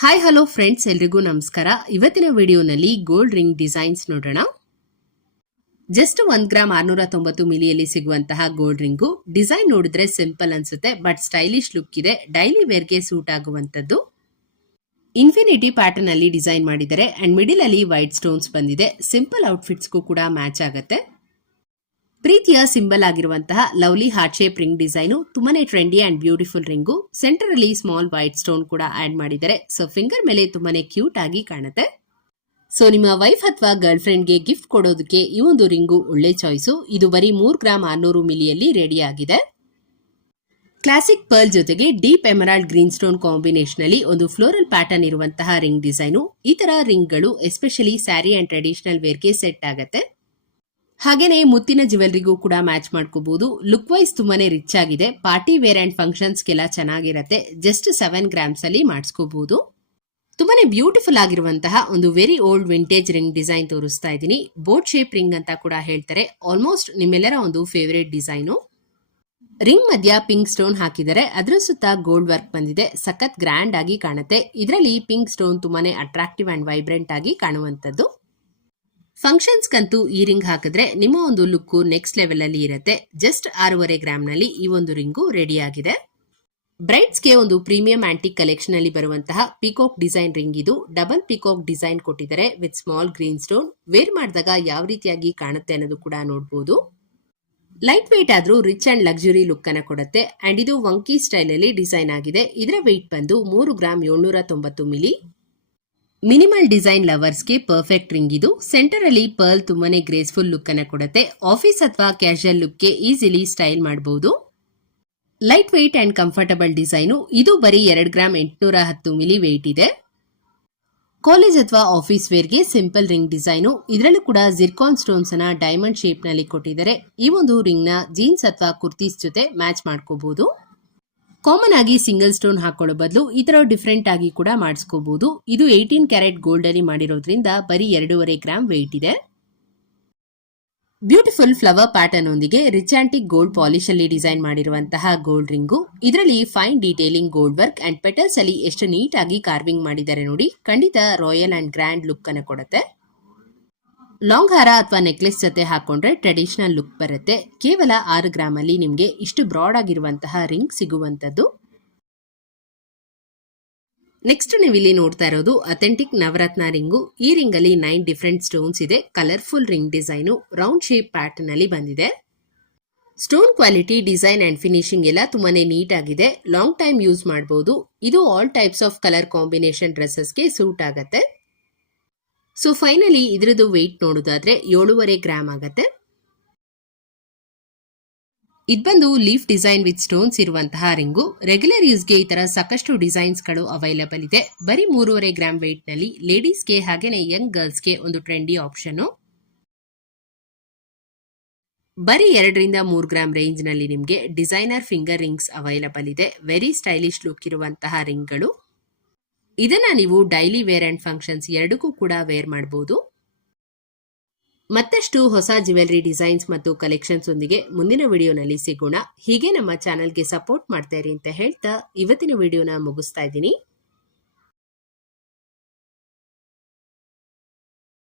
Hi hello friends, ಎಲ್ರಿಗೂ ನಮಸ್ಕಾರ. ಇವತ್ತಿನ ವಿಡಿಯೋನಲ್ಲಿ ಗೋಲ್ಡ್ ರಿಂಗ್ ಡಿಸೈನ್ಸ್ ನೋಡೋಣ. ಜಸ್ಟ್ 1 ಗ್ರಾಮ್ 690 ಮಿಲಿಯಲ್ಲಿ ಸಿಗುವಂತಹ ಗೋಲ್ಡ್ ರಿಂಗು ಡಿಸೈನ್ ನೋಡಿದ್ರೆ ಸಿಂಪಲ್ ಅನ್ಸುತ್ತೆ, ಬಟ್ ಸ್ಟೈಲಿಶ್ ಲುಕ್ ಇದೆ. ಡೈಲಿ ವೇರ್ಗೆ ಸೂಟ್ ಆಗುವಂತದ್ದು. ಇನ್ಫಿನಿಟಿ ಪ್ಯಾಟರ್ನ್ ಅಲ್ಲಿ ಡಿಸೈನ್ ಮಾಡಿದರೆ ಅಂಡ್ ಮಿಡಿಲ್ ಅಲ್ಲಿ ವೈಟ್ ಸ್ಟೋನ್ಸ್ ಬಂದಿದೆ. ಸಿಂಪಲ್ ಔಟ್ಫಿಟ್ಸ್ಗೂ ಕೂಡ ಮ್ಯಾಚ್ ಆಗುತ್ತೆ. ಪ್ರೀತಿಯ ಸಿಂಬಲ್ ಆಗಿರುವಂತಹ lovely heart shape ring design ತುಂಬಾನೇ trendy and beautiful ring. Centre ಅಲ್ಲಿ ಸ್ಮಾಲ್ ವೈಟ್ ಸ್ಟೋನ್ ಕೂಡ ಆಡ್ ಮಾಡಿದ್ದಾರೆ. ಸೊ ಫಿಂಗರ್ ಮೇಲೆ ತುಂಬಾನೇ ಕ್ಯೂಟ್ ಆಗಿ ಕಾಣುತ್ತೆ. ಸೊ ನಿಮ್ಮ ವೈಫ್ ಅಥವಾ ಗರ್ಲ್ ಫ್ರೆಂಡ್ಗೆ ಗಿಫ್ಟ್ ಕೊಡೋದಕ್ಕೆ ಈ ಒಂದು ರಿಂಗು ಒಳ್ಳೆ ಚಾಯ್ಸು. ಇದು ಬರೀ 3 ಗ್ರಾಮ್ 600 ಮಿಲಿಯಲ್ಲಿ ರೆಡಿ ಆಗಿದೆ. ಕ್ಲಾಸಿಕ್ ಪರ್ಲ್ ಜೊತೆಗೆ deep emerald green stone combination ಅಲ್ಲಿ ಒಂದು ಫ್ಲೋರಲ್ ಪ್ಯಾಟರ್ನ್ ಇರುವಂತಹ ರಿಂಗ್ ಡಿಸೈನು. ಈ ತರ ರಿಂಗ್ಗಳು ಎಸ್ಪೆಷಲಿ ಸ್ಯಾರಿ ಅಂಡ್ ಟ್ರೆಡಿಷನಲ್ ವೇರ್ಗೆ ಸೆಟ್ ಆಗುತ್ತೆ. ಹಾಗೇನೆ ಮುತ್ತಿನ ಜ್ಯುವೆಲ್ರಿಗೂ ಕೂಡ ಮ್ಯಾಚ್ ಮಾಡ್ಕೋಬಹುದು. ಲುಕ್ ವೈಸ್ ತುಂಬಾನೇ ರಿಚ್ ಆಗಿದೆ. ಪಾರ್ಟಿ ವೇರ್ ಅಂಡ್ ಫಂಕ್ಷನ್ಸ್ಗೆಲ್ಲ ಚೆನ್ನಾಗಿರತ್ತೆ. ಜಸ್ಟ್ 7 ಗ್ರಾಮ್ಸ್ ಅಲ್ಲಿ ಮಾಡಿಸ್ಕೋಬಹುದು. ತುಂಬಾನೇ ಬ್ಯೂಟಿಫುಲ್ ಆಗಿರುವಂತಹ ಒಂದು very old vintage ring design ತೋರಿಸ್ತಾ ಇದ್ದೀನಿ. ಬೋಟ್ ಶೇಪ್ ರಿಂಗ್ ಅಂತ ಕೂಡ ಹೇಳ್ತಾರೆ. ಆಲ್ಮೋಸ್ಟ್ ನಿಮ್ಮೆಲ್ಲರ ಒಂದು ಫೇವರೇಟ್ ಡಿಸೈನು. ರಿಂಗ್ ಮಧ್ಯ ಪಿಂಕ್ ಸ್ಟೋನ್ ಹಾಕಿದರೆ ಅದರ ಸುತ್ತ ಗೋಲ್ಡ್ ವರ್ಕ್ ಬಂದಿದೆ. ಸಖತ್ ಗ್ರ್ಯಾಂಡ್ ಆಗಿ ಕಾಣುತ್ತೆ. ಇದರಲ್ಲಿ ಪಿಂಕ್ ಸ್ಟೋನ್ ತುಂಬಾನೇ ಅಟ್ರಾಕ್ಟಿವ್ ಅಂಡ್ ವೈಬ್ರೆಂಟ್ ಆಗಿ ಕಾಣುವಂತದ್ದು. ಫಂಕ್ಷನ್ಸ್ಗಂತೂ ಈ ರಿಂಗ್ ಹಾಕಿದ್ರೆ ನಿಮ್ಮ ಒಂದು ಲುಕ್ ನೆಕ್ಸ್ಟ್ ಲೆವೆಲ್ ಅಲ್ಲಿ ಇರುತ್ತೆ. ಜಸ್ಟ್ 6.5 ಗ್ರಾಮ್ ನಲ್ಲಿ ಈ ಒಂದು ರಿಂಗು ರೆಡಿ ಆಗಿದೆ. ಬ್ರೈಡ್ಸ್ಗೆ ಒಂದು ಪ್ರೀಮಿಯಂ ಆಂಟಿಕ್ ಕಲೆಕ್ಷನ್ ಅಲ್ಲಿ ಬರುವಂತಹ ಪಿಕಾಕ್ ಡಿಸೈನ್ ರಿಂಗ್ ಇದು. ಡಬಲ್ ಪಿಕಾಕ್ ಡಿಸೈನ್ ಕೊಟ್ಟಿದ್ದಾರೆ with small green stone. Wear ಮಾಡಿದಾಗ ಯಾವ ರೀತಿಯಾಗಿ ಕಾಣುತ್ತೆ ಅನ್ನೋದು ಕೂಡ ನೋಡಬಹುದು. ಲೈಟ್ ವೇಟ್ ಆದ್ರೂ ರಿಚ್ ಅಂಡ್ ಲಕ್ಸುರಿ ಲುಕ್ ಅನ್ನ ಕೊಡುತ್ತೆ. ಅಂಡ್ ಇದು ವಂಕಿ ಸ್ಟೈಲ್ ಅಲ್ಲಿ ಡಿಸೈನ್ ಆಗಿದೆ. ಇದರ ವೇಟ್ ಬಂದು 3 ಗ್ರಾಮ್ 790 ಮಿಲಿ. ಮಿನಿಮಲ್ ಡಿಸೈನ್ ಲವರ್ಸ್ಗೆ ಪರ್ಫೆಕ್ಟ್ ರಿಂಗ್ ಇದು. ಸೆಂಟರ್ ಅಲ್ಲಿ ಪರ್ಲ್ ತುಂಬಾನೇ ಗ್ರೇಸ್ಫುಲ್ ಲುಕ್ ಅನ್ನ ಕೊಡುತ್ತೆ. ಆಫೀಸ್ ಅಥವಾ ಕ್ಯಾಶುಯಲ್ ಲುಕ್ಗೆ ಈಸಿಲಿ ಸ್ಟೈಲ್ ಮಾಡಬಹುದು. Light weight and comfortable design. ಇದು ಬರೀ 2 ಗ್ರಾಮ್ 810 ಮಿಲಿ ವೇಟ್ ಇದೆ. ಕಾಲೇಜ್ ಅಥವಾ ಆಫೀಸ್ ವೇರ್ಗೆ ಸಿಂಪಲ್ ರಿಂಗ್ ಡಿಸೈನು. ಇದರಲ್ಲೂ ಕೂಡ ಜಿರ್ಕಾನ್ ಸ್ಟೋನ್ಸ್ ಅನ್ನ ಡೈಮಂಡ್ ಶೇಪ್ ನಲ್ಲಿ ಕೊಟ್ಟಿದ್ದಾರೆ. ಈ ಒಂದು ರಿಂಗ್ ನ ಜೀನ್ಸ್ ಅಥವಾ ಕುರ್ತೀಸ್ ಜೊತೆ ಮ್ಯಾಚ್ ಮಾಡ್ಕೋಬಹುದು. ಕಾಮನ್ ಆಗಿ ಸಿಂಗಲ್ ಸ್ಟೋನ್ ಹಾಕೊಳ್ಳೋ ಬದಲು ಈ ತರ ಡಿಫ್ರೆಂಟ್ ಆಗಿ ಕೂಡ ಮಾಡಿಸ್ಕೋಬಹುದು. ಇದು 18 ಕ್ಯಾರೆಟ್ ಗೋಲ್ಡ್ ಅಲ್ಲಿ ಮಾಡಿರೋದ್ರಿಂದ ಬರೀ 2.5 ಗ್ರಾಮ್ ವೇಟ್ ಇದೆ. ಬ್ಯೂಟಿಫುಲ್ ಫ್ಲವರ್ ಪ್ಯಾಟರ್ನ್ ಒಂದಿಗೆ ರಿಚ್ ಆಂಟಿಕ್ ಗೋಲ್ಡ್ ಪಾಲಿಶ್ ಅಲ್ಲಿ ಡಿಸೈನ್ ಮಾಡಿರುವಂತಹ ಗೋಲ್ಡ್ ರಿಂಗು. ಇದರಲ್ಲಿ fine detailing gold work and petals ಅಲ್ಲಿ ಎಷ್ಟು ನೀಟ್ ಆಗಿ ಕಾರ್ವಿಂಗ್ ಮಾಡಿದ್ದಾರೆ ನೋಡಿ. ಖಂಡಿತ ರಾಯಲ್ ಅಂಡ್ ಗ್ರ್ಯಾಂಡ್ ಲುಕ್ ಅನ್ನು ಕೊಡುತ್ತೆ. ಲಾಂಗ್ ಹಾರ ಅಥವಾ ನೆಕ್ಲೆಸ್ ಜೊತೆ ಹಾಕೊಂಡ್ರೆ ಟ್ರೆಡಿಷನಲ್ ಲುಕ್ ಬರುತ್ತೆ. ಕೇವಲ 6 ಗ್ರಾಮ್ ಅಲ್ಲಿ ನಿಮ್ಗೆ ಇಷ್ಟು ಬ್ರಾಡ್ ಆಗಿರುವಂತಹ ರಿಂಗ್ ಸಿಗುವಂತದ್ದು. ನೆಕ್ಸ್ಟ್ ನೀವು ಇಲ್ಲಿ ನೋಡ್ತಾ ಇರೋದು ಅಥೆಂಟಿಕ್ ನವರತ್ನ ರಿಂಗು. ಈ ರಿಂಗ್ ಅಲ್ಲಿ 9 ಡಿಫರೆಂಟ್ ಸ್ಟೋನ್ಸ್ ಇದೆ. Colourful ring design round shape pattern ಅಲ್ಲಿ ಬಂದಿದೆ. Stone quality, design and finishing ಎಲ್ಲ ತುಂಬಾನೇ ನೀಟ್ ಆಗಿದೆ. ಲಾಂಗ್ ಟೈಮ್ ಯೂಸ್ ಮಾಡಬಹುದು. ಇದು all types of colour combination ಡ್ರೆಸ್ಸಸ್ಗೆ ಸೂಟ್ ಆಗುತ್ತೆ. ಸೊ ಫೈನಲಿ ಇದ್ರದ್ದು ವೆಯ್ಟ್ ನೋಡೋದಾದ್ರೆ 7.5 ಗ್ರಾಮ್ ಆಗತ್ತೆ. ಇದು ಬಂದು ಲೀಫ್ ಡಿಸೈನ್ ವಿತ್ ಸ್ಟೋನ್ಸ್ ಇರುವಂತಹ ರಿಂಗು. ರೆಗ್ಯುಲರ್ ಯೂಸ್ಗೆ ಈ ತರ ಸಾಕಷ್ಟು ಡಿಸೈನ್ಸ್ ಗಳು ಅವೈಲೇಬಲ್ ಇದೆ. ಬರೀ 3.5 ಗ್ರಾಮ್ ವೆಯ್ಟ್ ನಲ್ಲಿ ಲೇಡೀಸ್ಗೆ ಹಾಗೇನೆ ಯಂಗ್ ಗರ್ಲ್ಸ್ಗೆ ಒಂದು ಟ್ರೆಂಡಿ ಆಪ್ಷನ್. ಬರೀ 2 ರಿಂದ 3 ಗ್ರಾಮ್ ರೇಂಜ್ ನಲ್ಲಿ ನಿಮ್ಗೆ ಡಿಸೈನರ್ ಫಿಂಗರ್ ರಿಂಗ್ಸ್ ಅವೈಲೇಬಲ್ ಇದೆ. ವೆರಿ ಸ್ಟೈಲಿಶ್ ಲುಕ್ ಇರುವಂತಹ ರಿಂಗ್ಗಳು. ಇದನ್ನ ನೀವು ಡೈಲಿ ವೇರ್ ಅಂಡ್ ಫಂಕ್ಷನ್ಸ್ ಎರಡಕ್ಕೂ ಕೂಡ ವೇರ್ ಮಾಡಬಹುದು. ಮತ್ತಷ್ಟು ಹೊಸ ಜ್ಯುವೆಲರಿ ಡಿಸೈನ್ಸ್ ಮತ್ತು ಕಲೆಕ್ಷನ್ಸ್ ಒಂದಿಗೆ ಮುಂದಿನ ವಿಡಿಯೋನಲ್ಲಿ ಸಿಗೋಣ. ಹೀಗೆ ನಮ್ಮ ಚಾನೆಲ್ಗೆ ಸಪೋರ್ಟ್ ಮಾಡ್ತಾ ಇರಿ ಅಂತ ಹೇಳ್ತಾ ಇವತ್ತಿನ ವಿಡಿಯೋನ ಮುಗಿಸ್ತಾ ಇದ್ದೀನಿ.